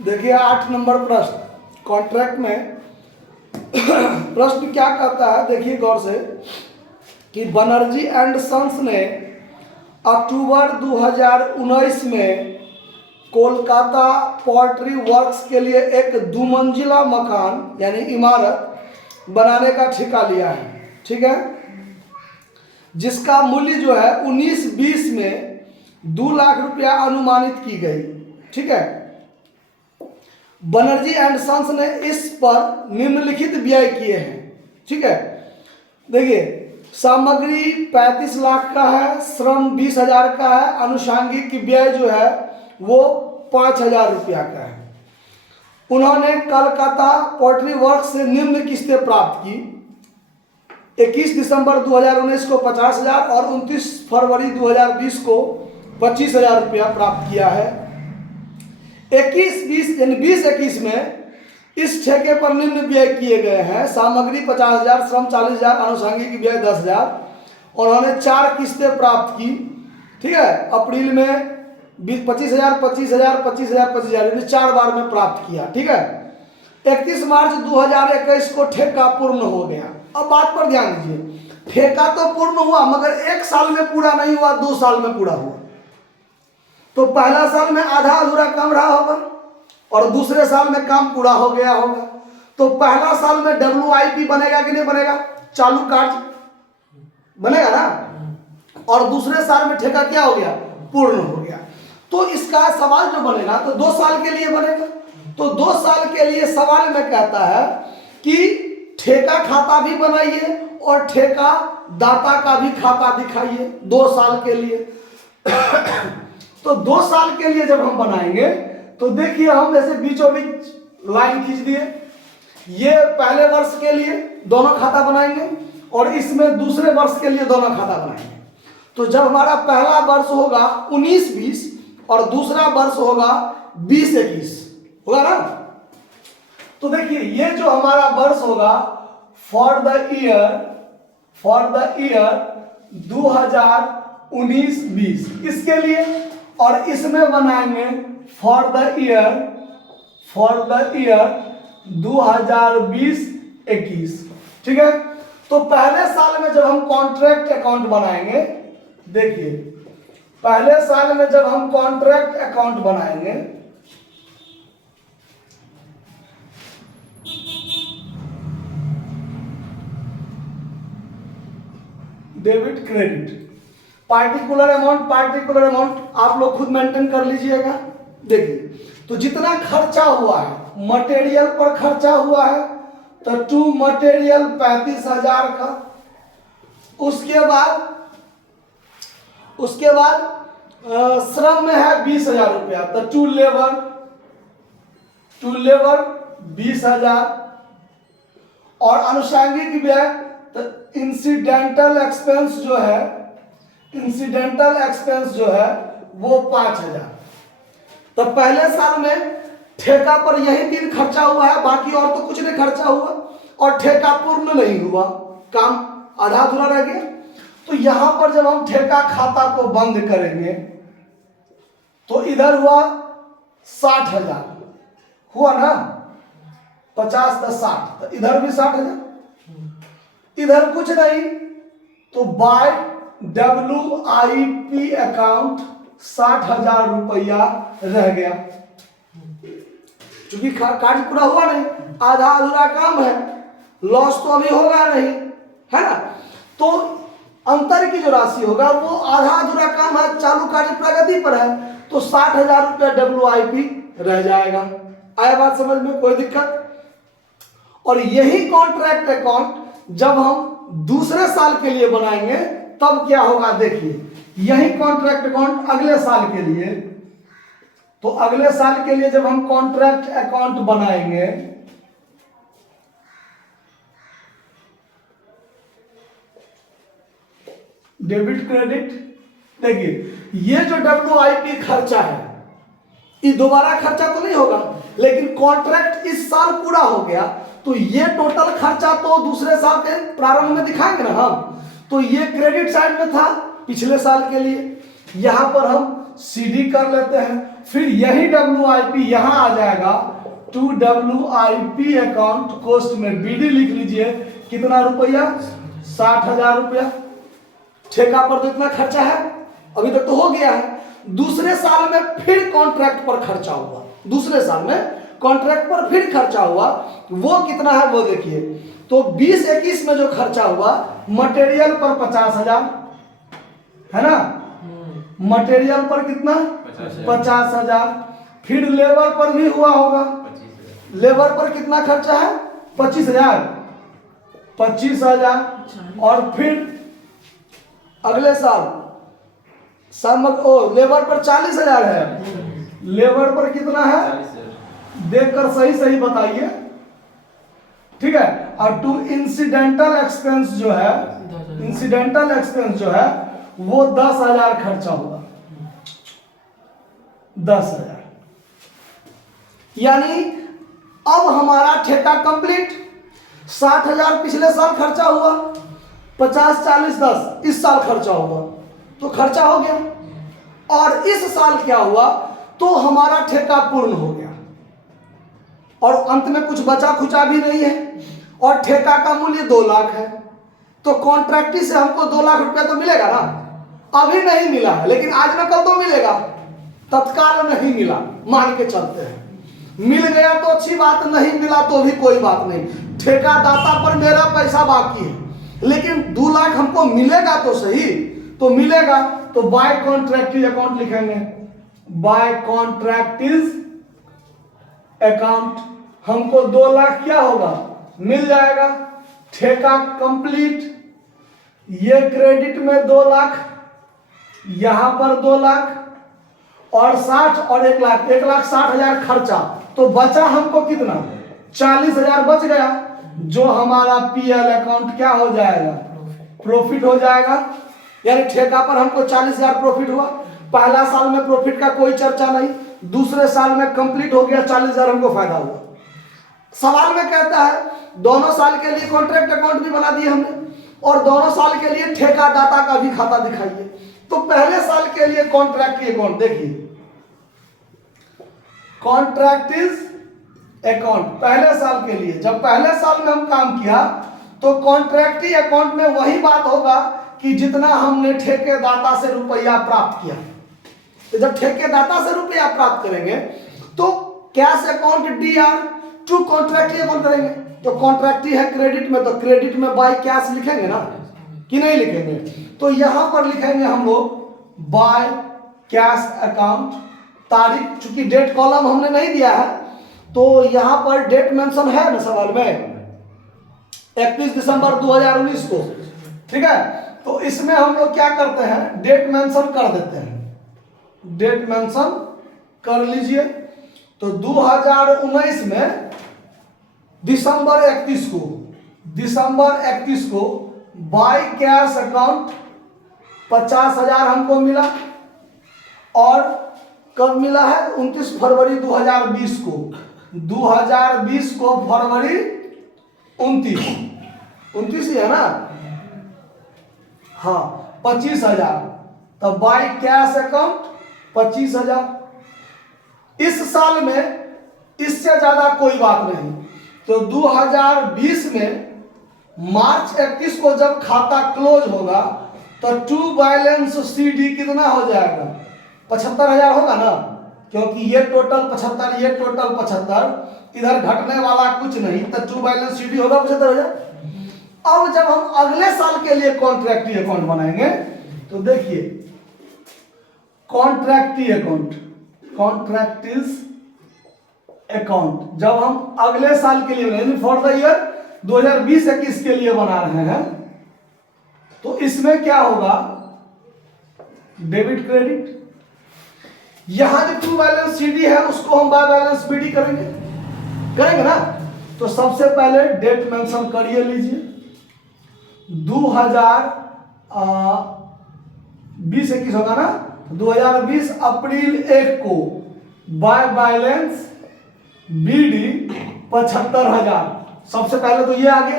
देखिए 8 नंबर प्रश्न कॉन्ट्रैक्ट में प्रश्न क्या कहता है, देखिए गौर से कि बनर्जी एंड सन्स ने अक्टूबर 2019 में कोलकाता पोल्ट्री वर्क्स के लिए एक 2 मंजिला मकान यानी इमारत बनाने का ठेका लिया है, ठीक है, जिसका मूल्य जो है 19-20 में 2 लाख रुपया अनुमानित की गई, ठीक है। बनर्जी एंड सन्स ने इस पर निम्नलिखित व्यय किए हैं, ठीक है। देखिए सामग्री 35 लाख का है, श्रम 20,000 का है, आनुषांगिक व्यय जो है वो 5,000 रुपया का है। उन्होंने कलकत्ता पोल्ट्री वर्क्स से निम्न किस्तें प्राप्त की। 21 दिसंबर 2019 को 50,000 और 29 फरवरी 2020 को 25,000 रुपया प्राप्त किया है। 20-21 में इस ठेके पर निम्न व्यय किए गए हैं। सामग्री 50,000, श्रम 40,000, आनुषंगिक व्यय 10,000। उन्होंने 4 किस्तें प्राप्त की, ठीक है। अप्रैल में 25,000, 25,000, 25,000, 25,000 यानी 4 बार में प्राप्त किया, ठीक है। 31 मार्च 2021 को ठेका पूर्ण हो गया। अब बात पर ध्यान दीजिए, ठेका तो पूर्ण हुआ मगर 1 साल में पूरा नहीं हुआ, 2 साल में पूरा हुआ। तो पहला साल में आधा अधूरा काम रहा होगा और दूसरे साल में काम पूरा हो गया होगा। तो पहला साल में WIP बनेगा कि नहीं बनेगा, चालू कार्य बनेगा ना, और दूसरे साल में ठेका क्या हो गया, पूर्ण हो गया। तो इसका सवाल जो बनेगा तो 2 साल के लिए बनेगा। तो 2 साल के लिए सवाल में कहता है कि ठेका खाता भी बनाइए और ठेका दाता का भी खाता दिखाइए 2 साल के लिए। तो 2 साल के लिए जब हम बनाएंगे तो देखिए हम ऐसे बीचों बीच लाइन खींच दिए, ये पहले वर्ष के लिए दोनों खाता बनाएंगे और इसमें दूसरे वर्ष के लिए दोनों खाता बनाएंगे। तो जब हमारा पहला वर्ष होगा 19-20 और दूसरा वर्ष होगा 20-21 होगा ना, तो देखिए ये जो हमारा वर्ष होगा फॉर द ईयर 2019-20 इसके लिए, और इसमें बनाएंगे फॉर द ईयर 2020-21, ठीक है। तो पहले साल में जब हम कॉन्ट्रैक्ट अकाउंट बनाएंगे, देखिए पहले साल में जब हम कॉन्ट्रैक्ट अकाउंट बनाएंगे डेबिट क्रेडिट पार्टिकुलर अमाउंट आप लोग खुद मेंटेन कर लीजिएगा। देखिए तो जितना खर्चा हुआ है मटेरियल पर खर्चा हुआ है तो टू मटेरियल 35,000 का, उसके बाद श्रम में है 20,000 रुपया तो टू लेबर 20,000, और आनुषंगिक व्यय तो इंसिडेंटल एक्सपेंस जो है वो 5,000। तो पहले साल में ठेका पर यही दिन खर्चा हुआ है, बाकी और तो कुछ नहीं खर्चा हुआ और ठेका पूर्ण नहीं हुआ, काम आधा अधूरा रह गया। तो यहां पर जब हम ठेका खाता को बंद करेंगे तो इधर हुआ 60,000 हुआ ना, 50 + 60 तो इधर भी 60,000, इधर कुछ नहीं तो बाय WIP अकाउंट 60,000 रुपया रह गया। क्योंकि कार्य पूरा हुआ नहीं, आधा अधूरा काम है, लॉस तो अभी होगा नहीं, है ना। तो अंतर की जो राशि होगा वो आधा अधूरा काम है, चालू कार्य प्रगति पर है, तो 60,000 रुपया WIP रह जाएगा। आया बात समझ में, कोई दिक्कत। और यही कॉन्ट्रैक्ट अकाउंट जब हम दूसरे साल के लिए बनाएंगे तब क्या होगा, देखिए यही कॉन्ट्रैक्ट अकाउंट अगले साल के लिए, तो अगले साल के लिए जब हम कॉन्ट्रैक्ट अकाउंट बनाएंगे डेबिट क्रेडिट, देखिए ये जो WIP खर्चा है ये दोबारा खर्चा तो नहीं होगा, लेकिन कॉन्ट्रैक्ट इस साल पूरा हो गया तो ये टोटल खर्चा तो दूसरे साल के प्रारंभ में दिखाएंगे ना हम। तो ये क्रेडिट साइड में था पिछले साल के लिए, यहां पर हम CD कर लेते हैं, फिर यही WIP यहाँ आ जाएगा टू WIP अकाउंट कॉस्ट में BD लिख लीजिए, कितना रुपया 60,000 रुपया। ठेका पर तो इतना खर्चा है, अभी तक तो हो गया है। दूसरे साल में फिर कॉन्ट्रैक्ट पर खर्चा हुआ, दूसरे साल में कॉन्ट्रैक्ट पर फिर खर्चा हुआ, वो कितना है वो देखिए। तो 20-21 में जो खर्चा हुआ, मटेरियल पर 50,000 है ना, मटेरियल पर कितना 50,000। फिर लेबर पर भी हुआ होगा, लेबर पर कितना खर्चा है 25,000। और फिर अगले साल लेबर पर 40,000 है, लेबर पर कितना है देखकर सही सही बताइए, ठीक है। और टू इंसिडेंटल एक्सपेंस जो है, इंसिडेंटल एक्सपेंस जो है वो 10,000 खर्चा हुआ, 10,000। यानी अब हमारा ठेका कंप्लीट। 60,000 पिछले साल खर्चा हुआ, 50, 40, 10 इस साल खर्चा हुआ, तो खर्चा हो गया। और इस साल क्या हुआ, तो हमारा ठेका पूर्ण हो गया और अंत में कुछ बचा खुचा भी नहीं है, और ठेका का मूल्य 2 लाख है। तो कॉन्ट्रैक्टी से हमको 2 लाख रुपया तो मिलेगा ना, अभी नहीं मिला है लेकिन आज में कल तो मिलेगा, तत्काल नहीं मिला मान के चलते हैं। मिल गया तो अच्छी बात, नहीं मिला तो भी कोई बात नहीं, ठेकादाता पर मेरा पैसा बाकी है, लेकिन 2 लाख हमको मिलेगा तो सही, तो मिलेगा। तो बाय कॉन्ट्रैक्टिव अकाउंट लिखेंगे, बाय कॉन्ट्रैक्टिव अकाउंट हमको 2 लाख क्या होगा मिल जाएगा। ठेका कंप्लीट, ये क्रेडिट में 2 लाख, यहां पर 2 लाख और 60 और 1 लाख, 1,60,000 खर्चा, तो बचा हमको कितना 40,000 बच गया, जो हमारा PL अकाउंट क्या हो जाएगा प्रॉफिट हो जाएगा। यानी ठेका पर हमको 40,000 प्रॉफिट हुआ, पहला साल में प्रॉफिट का कोई चर्चा नहीं, दूसरे साल में कंप्लीट हो गया, 40,000 हमको फायदा हुआ। सवाल में कहता है दोनों साल के लिए कॉन्ट्रैक्ट अकाउंट भी बना दिए हमने, और दोनों साल के लिए ठेकादाता का भी खाता दिखाइए। तो पहले साल के लिए कॉन्ट्रैक्ट अकाउंट देखिए, कॉन्ट्रैक्टिव अकाउंट पहले साल के लिए, जब पहले साल में हम काम किया तो कॉन्ट्रैक्टिव अकाउंट में वही बात होगा कि जितना हमने ठेकेदाता से रुपया प्राप्त किया। तो जब ठेकेदाता से रुपया प्राप्त करेंगे तो cash account DR to contractive account करेंगे। तो कॉन्ट्रैक्टिव है क्रेडिट में, तो क्रेडिट में बाय कैश लिखेंगे ना कि नहीं लिखेंगे। तो यहां पर लिखेंगे हम लोग बाय कैश अकाउंट। तारीख, चूंकि डेट कॉलम हमने नहीं दिया है तो यहां पर डेट मेंशन है ना सवाल में, 31 दिसंबर 2019 को, ठीक है। तो इसमें हम लोग क्या करते हैं, डेट मेंशन कर देते हैं, डेट मेंशन कर लीजिए। तो 2019 में दिसंबर 31 को बाय कैश अकाउंट 50,000 हमको मिला, और कब मिला है 29 फरवरी 2020 को, 2020 को फरवरी 29 ही है ना, हाँ 25,000। तो बाय कैश अकाउंट 25,000। इस साल में इससे ज्यादा कोई बात नहीं। तो 2020 में मार्च 31 को जब खाता क्लोज होगा तो टू बैलेंस CD कितना हो जाएगा 75,000 होगा ना, क्योंकि ये टोटल 75, ये टोटल 75, इधर घटने वाला कुछ नहीं, तो टू बैलेंस CD होगा 75,000। अब जब हम अगले साल के लिए कॉन्ट्रैक्टिव अकाउंट बनाएंगे तो देखिए कॉन्ट्रैक्टिव अकाउंट, कॉन्ट्रैक्टिव अकाउंट जब हम अगले साल के लिए फॉर द ईयर 2020-21 के लिए बना रहे हैं, तो इसमें क्या होगा डेबिट क्रेडिट। यहां जो टू बैलेंस CD है उसको हम बाय बैलेंस BD करेंगे ना। तो सबसे पहले डेट मेंशन करिए लीजिए, 2020-21 होगा ना, 2020 अप्रैल 1 को बाय बैलेंस BD 75,000। सबसे पहले तो ये आ गया,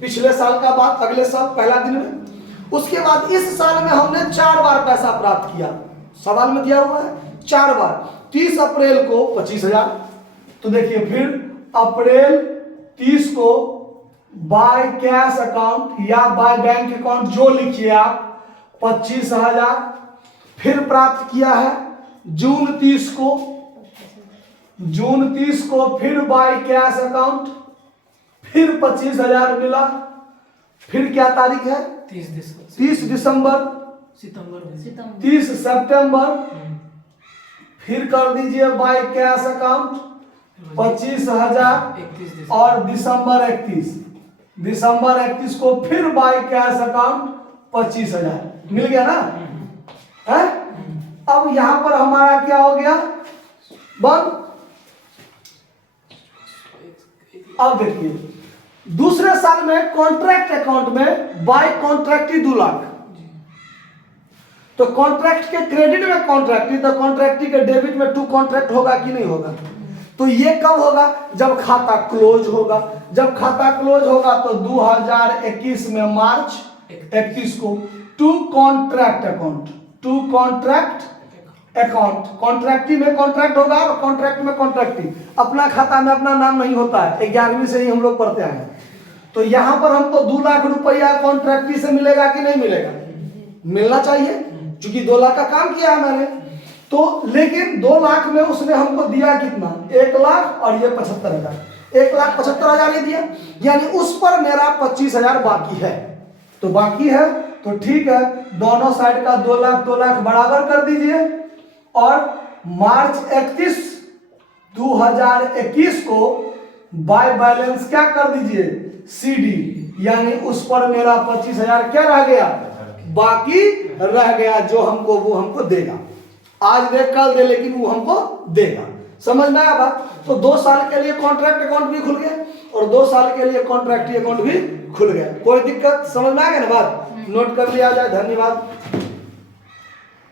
पिछले साल का बात, अगले साल पहला दिन में। उसके बाद इस साल में हमने 4 बार पैसा प्राप्त किया, सवाल में दिया हुआ है 4 बार। 30 अप्रैल को 25,000, तो देखिए फिर अप्रैल 30 को बाय कैश अकाउंट या बाय बैंक अकाउंट जो लिखिए आप 25,000। फिर प्राप्त किया है जून 30 को फिर बाय कैश अकाउंट फिर 25,000 मिला। फिर क्या तारीख है 30 दिसंबर, 30 सितंबर, फिर कर दीजिए बाय कैश अकाउंट 25,000 और दिसंबर 31 को फिर बाय कैश अकाउंट 25,000 मिल गया ना है। अब यहां पर हमारा क्या हो गया बंद। अब देखिए दूसरे साल में कॉन्ट्रैक्ट अकाउंट में बाय कॉन्ट्रैक्टी 2 लाख, तो कॉन्ट्रैक्ट के क्रेडिट में कॉन्ट्रैक्टी, तो कॉन्ट्रैक्टी के डेबिट में 2 कॉन्ट्रैक्ट होगा कि नहीं होगा। तो ये कब होगा जब खाता क्लोज होगा। जब खाता क्लोज होगा तो 2021 में मार्च 31 को 2 कॉन्ट्रैक्ट अकाउंट, कॉन्ट्रैक्टी में कॉन्ट्रैक्ट होगा और कॉन्ट्रैक्ट में कॉन्ट्रैक्टी। अपना खाता में अपना नाम नहीं होता है, 11वीं से ही हम लोग पढ़ते आए हैं। तो यहां पर हमको 2 लाख रुपया कॉन्ट्रैक्टी से मिलेगा कि नहीं मिलेगा, मिलना चाहिए क्योंकि 2 लाख का काम किया है मैंने। तो लेकिन 2 लाख में उसने हमको दिया कितना 1 लाख और ये 75,000, 1,75,000 ही दिया, यानी उस पर मेरा 25,000 बाकी है। तो बाकी है तो ठीक है, दोनों साइड का 2 लाख बराबर कर दीजिए और मार्च 31, 2021 को बाय बैलेंस क्या कर दीजिए CD, यानी उस पर मेरा 25,000 क्या रह गया बाकी रह गया, जो हमको वो हमको देगा। आज दे कल दे लेकिन वो हमको देगा। समझ में आया बात। तो 2 साल के लिए कॉन्ट्रैक्ट अकाउंट भी खुल गया और 2 साल के लिए कॉन्ट्रैक्टी अकाउंट भी खुल गया। कोई दिक्कत समझ में आ गया ना बात, नोट कर लिया जाए। धन्यवाद।